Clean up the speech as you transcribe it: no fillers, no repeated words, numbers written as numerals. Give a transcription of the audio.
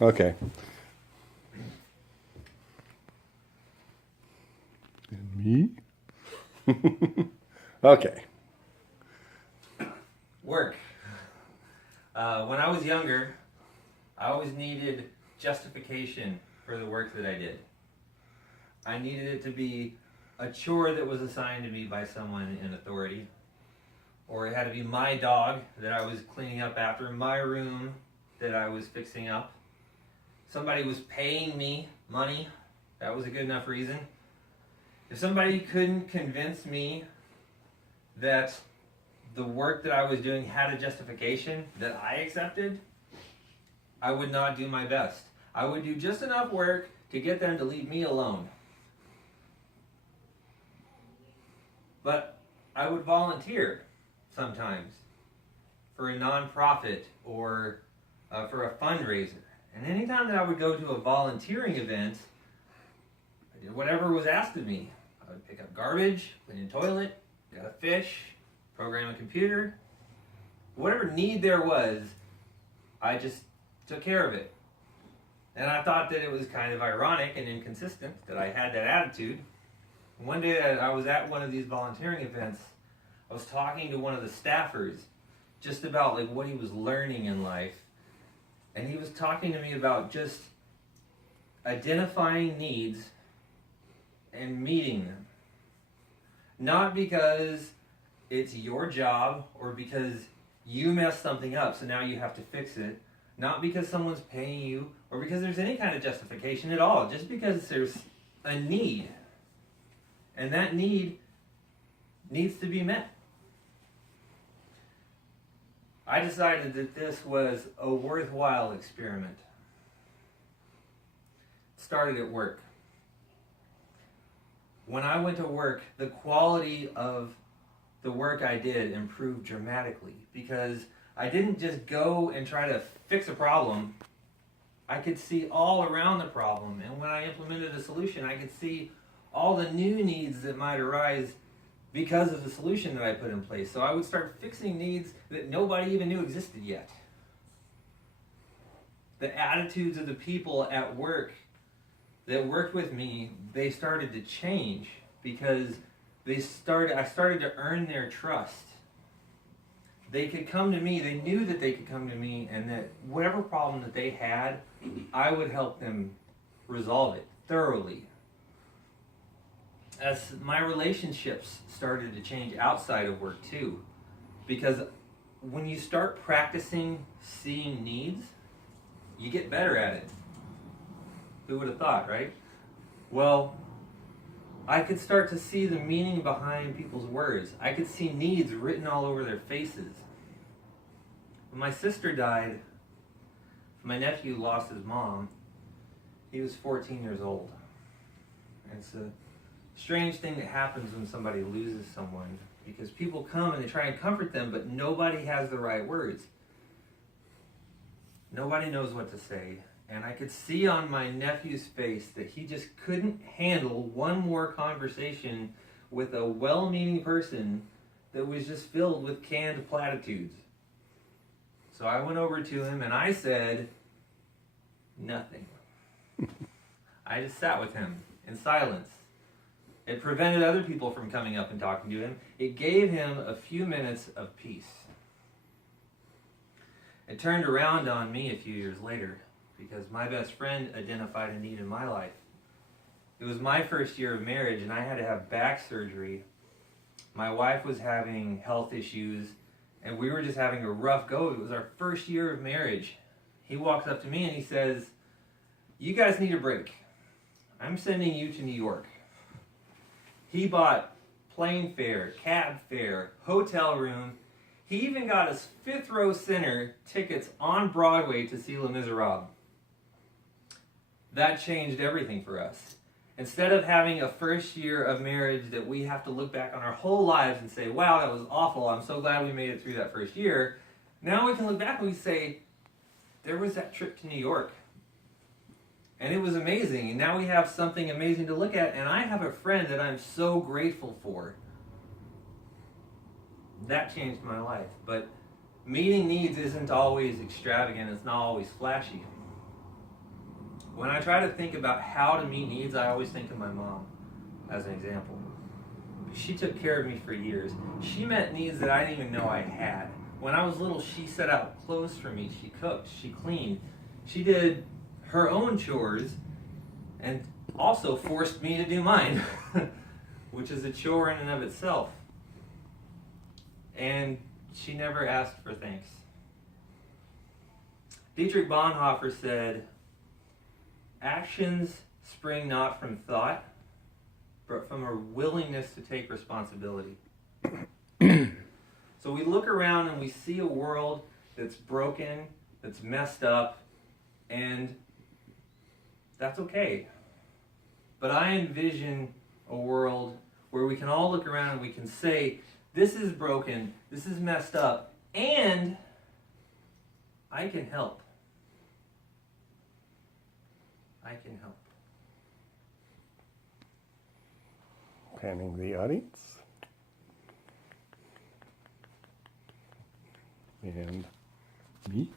Okay. And me? Okay. Work. When I was younger, I always needed justification for the work that I did. I needed it to be a chore that was assigned to me by someone in authority, or it had to be my dog that I was cleaning up after, my room that I was fixing up. Somebody was paying me money. That was a good enough reason. If somebody couldn't convince me that the work that I was doing had a justification that I accepted, I would not do my best. I would do just enough work to get them to leave me alone. But I would volunteer sometimes for a nonprofit or for a fundraiser. And anytime that I would go to a volunteering event, I did whatever was asked of me. I would pick up garbage, clean a toilet, got a fish, program a computer. Whatever need there was, I just took care of it. And I thought that it was kind of ironic and inconsistent that I had that attitude. One day I was at one of these volunteering events. I was talking to one of the staffers just about like what he was learning in life. And he was talking to me about just identifying needs and meeting them. Not because it's your job or because you messed something up, so now you have to fix it. Not because someone's paying you or because there's any kind of justification at all. Just because there's a need. And that need needs to be met. I decided that this was a worthwhile experiment. It started at work. When I went to work, the quality of the work I did improved dramatically because I didn't just go and try to fix a problem. I could see all around the problem, and when I implemented a solution, I could see all the new needs that might arise because of the solution that I put in place. So I would start fixing needs that nobody even knew existed yet. The attitudes of the people at work that worked with me, they started to change because I started to earn their trust. They could come to me, they knew that they could come to me, and that whatever problem that they had, I would help them resolve it thoroughly. As my relationships started to change outside of work too, because when you start practicing seeing needs, you get better at it. Who would have thought, right? Well, I could start to see the meaning behind people's words. I could see needs written all over their faces. When my sister died, my nephew lost his mom. He was 14 years old. And it's a strange thing that happens when somebody loses someone, because people come and they try and comfort them, but nobody has the right words. Nobody knows what to say. And I could see on my nephew's face that he just couldn't handle one more conversation with a well-meaning person that was just filled with canned platitudes. So I went over to him and I said nothing. I just sat with him in silence. It prevented other people from coming up and talking to him. It gave him a few minutes of peace. It turned around on me a few years later, because my best friend identified a need in my life. It was my first year of marriage, and I had to have back surgery. My wife was having health issues, and we were just having a rough go. It was our first year of marriage. He walks up to me and he says, "You guys need a break. I'm sending you to New York." He bought plane fare, cab fare, hotel room. He even got us fifth row center tickets on Broadway to see Les Miserables. That changed everything for us. Instead of having a first year of marriage that we have to look back on our whole lives and say, wow, that was awful, I'm so glad we made it through that first year, now we can look back and we say, there was that trip to New York. And it was amazing. And now we have something amazing to look at. And I have a friend that I'm so grateful for. That changed my life. But meeting needs isn't always extravagant. It's not always flashy. When I try to think about how to meet needs, I always think of my mom as an example. She took care of me for years. She met needs that I didn't even know I had. When I was little, she set out clothes for me. She cooked. She cleaned. She did her own chores and also forced me to do mine, which is a chore in and of itself. And she never asked for thanks. Dietrich Bonhoeffer said, actions spring not from thought, but from a willingness to take responsibility. So we look around and we see a world that's broken, that's messed up, and that's okay. But I envision a world where we can all look around and we can say, this is broken, this is messed up, and I can help. I can help. Panning the audience. And me.